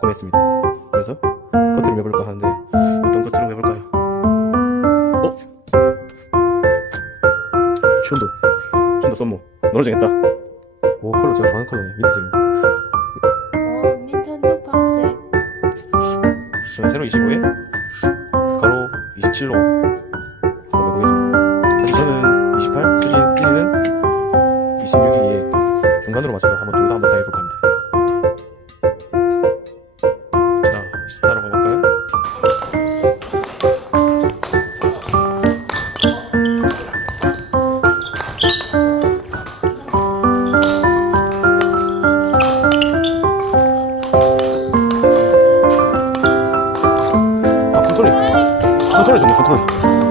구매했습니다. 그래서 커트를 매볼까 하는데 어떤 커트로 매볼까요? 어? 춘도 춘도 썸모 너무 정했다 오 컬러 제가 좋아하는 컬러네 민트색입니다 어, 닌텐도 박색. 저는 세로 25에 가로 27로 한번 해보겠습니다 사실 저는 28 수진 1위는 26위에 중간으로 맞춰서 한번 둘 다 한번 사용해볼까 합니다 컨트롤. 뭐 컨트롤 좋네 컨트롤.